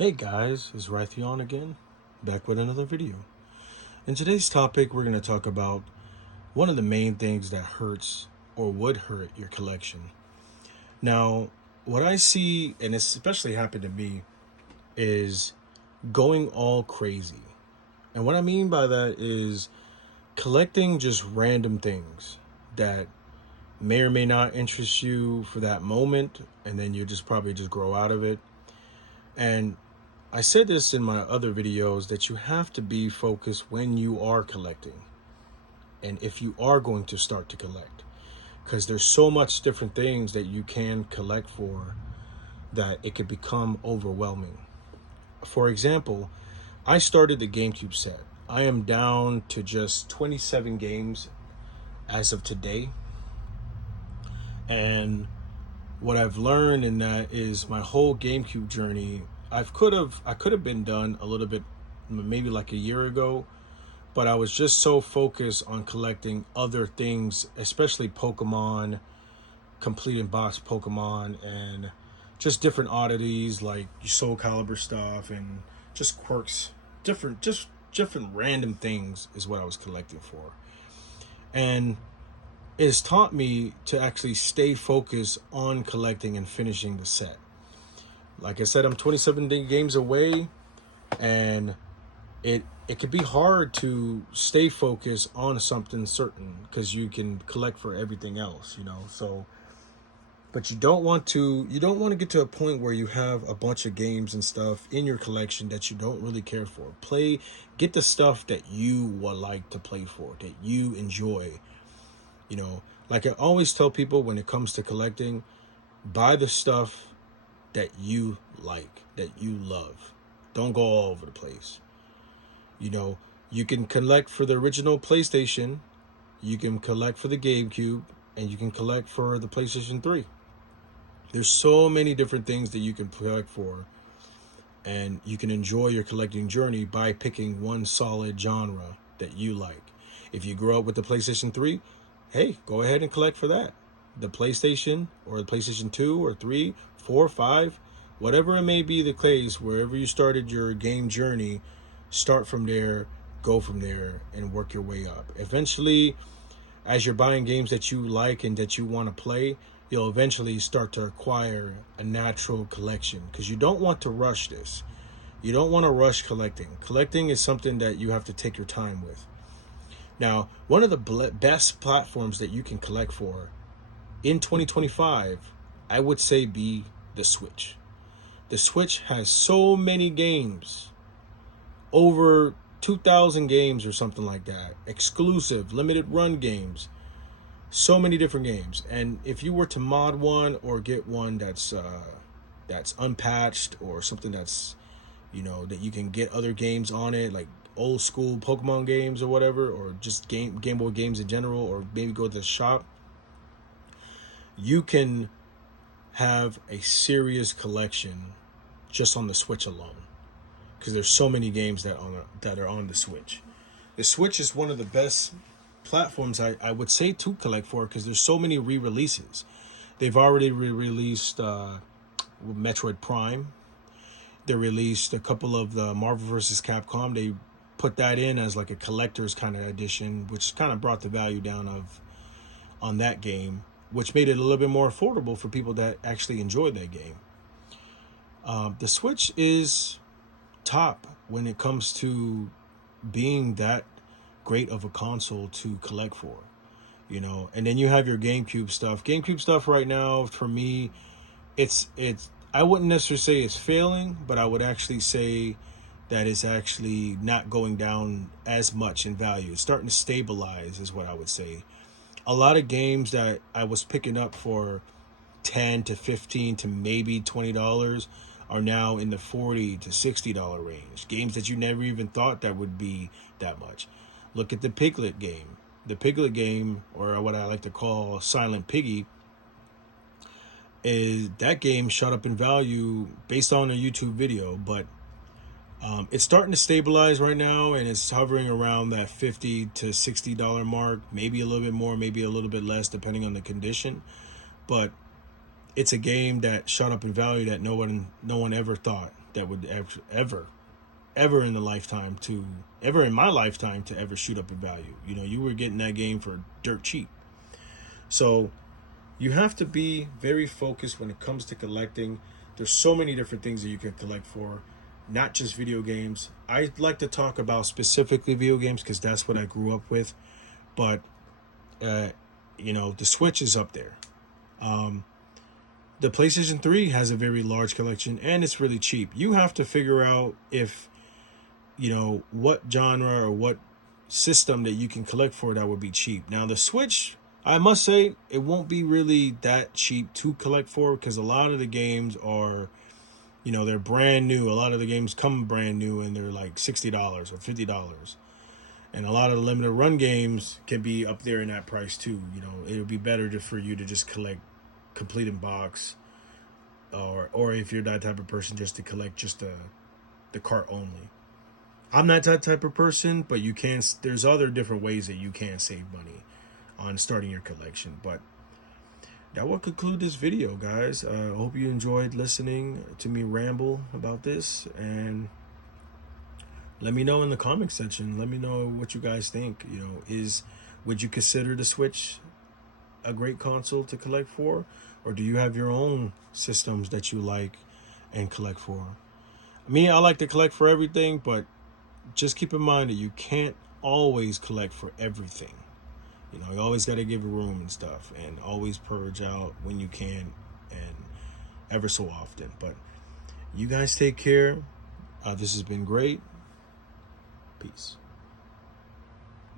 Hey guys, it's Raytheon again, back with another video. In today's topic, we're going to talk about one of the main things that hurts or would hurt your collection. Now, what I see, and it's especially happened to me, is going all crazy. And what I mean by that is collecting just random things that may or may not interest you for that moment, and then you just probably just grow out of it. And I said this in my other videos that you have to be focused when you are collecting and if you are going to start to collect, because there's so much different things that you can collect for that it could become overwhelming. For example, I started the GameCube set. I am down to just 27 games as of today. And what I've learned in that is my whole GameCube journey, I could have been done a little bit, maybe like a year ago, but I was just so focused on collecting other things, especially Pokemon, complete in box Pokemon, and just different oddities like Soul Calibur stuff and just quirks, different random things is what I was collecting for. And it has taught me to actually stay focused on collecting and finishing the set. Like I said, I'm 27 games away, and it could be hard to stay focused on something certain because you can collect for everything else, So, but you don't want to get to a point where you have a bunch of games and stuff in your collection that you don't really care for. Get the stuff that you would like to play for, that you enjoy. Like I always tell people when it comes to collecting, buy the stuff that you like, that you love. Don't go all over the place. You can collect for the original PlayStation, you can collect for the GameCube, and you can collect for the PlayStation 3. There's so many different things that you can collect for, and you can enjoy your collecting journey by picking one solid genre that you like. If you grew up with the PlayStation 3, hey, go ahead and collect for that. The PlayStation or the PlayStation 2 or 3, 4, 5, whatever it may be the case, wherever you started your game journey, start from there, go from there, and work your way up. Eventually, as you're buying games that you like and that you want to play, you'll eventually start to acquire a natural collection, because you don't want to rush this. You don't want to rush collecting. Collecting is something that you have to take your time with. Now, one of the best platforms that you can collect for in 2025, I would say, be the Switch. The Switch has so many games, over 2,000 games or something like that, exclusive, limited run games, so many different games. And if you were to mod one or get one that's unpatched, or something that's, that you can get other games on it, like old school Pokemon games or whatever, or just Game Boy games in general, or maybe go to the shop, you can have a serious collection just on the Switch alone, because there's so many games that are on the Switch. The Switch is one of the best platforms I would say to collect for, because there's so many re-releases. They've already re-released Metroid Prime. They released a couple of the Marvel vs. Capcom. They put that in as like a collector's kind of edition, which kind of brought the value down on that game, which made it a little bit more affordable for people that actually enjoyed that game. The Switch is top when it comes to being that great of a console to collect for, and then you have your GameCube stuff right now. For me, it's I wouldn't necessarily say it's failing, but I would actually say that it's actually not going down as much in value. It's starting to stabilize is what I would say. A lot of games that I was picking up for $10 to $15 to maybe $20 are now in the $40 to $60 range. Games that you never even thought that would be that much. Look at the Piglet game. The Piglet game, or what I like to call Silent Piggy, is that game shot up in value based on a YouTube video, but it's starting to stabilize right now, and it's hovering around that $50 to $60 mark, maybe a little bit more, maybe a little bit less, depending on the condition. But it's a game that shot up in value that no one ever thought that would ever in my lifetime to ever shoot up in value. You know, you were getting that game for dirt cheap. So you have to be very focused when it comes to collecting. There's so many different things that you can collect for, not just video games. I like to talk about specifically video games because that's what I grew up with. But, you know, the Switch is up there. The PlayStation 3 has a very large collection and it's really cheap. You have to figure out if, you know, what genre or what system that you can collect for that would be cheap. Now, the Switch, I must say, it won't be really that cheap to collect for because a lot of the games are, you know, they're brand new. A lot of the games come brand new and they're like $60 or $50. And a lot of the limited run games can be up there in that price too. You know, it would be better for you to just collect complete in box, or if you're that type of person, just to collect just the cart only. I'm not that type of person, but there's other different ways that you can save money on starting your collection. But that will conclude this video, guys. I hope you enjoyed listening to me ramble about this, and let me know in the comment section. Let me know what you guys think. You know, would you consider the Switch a great console to collect for, or do you have your own systems that you like and collect for? Me, I like to collect for everything, but just keep in mind that you can't always collect for everything. You know, you always got to give room and stuff, and always purge out when you can, and ever so often. But you guys take care. This has been great. Peace.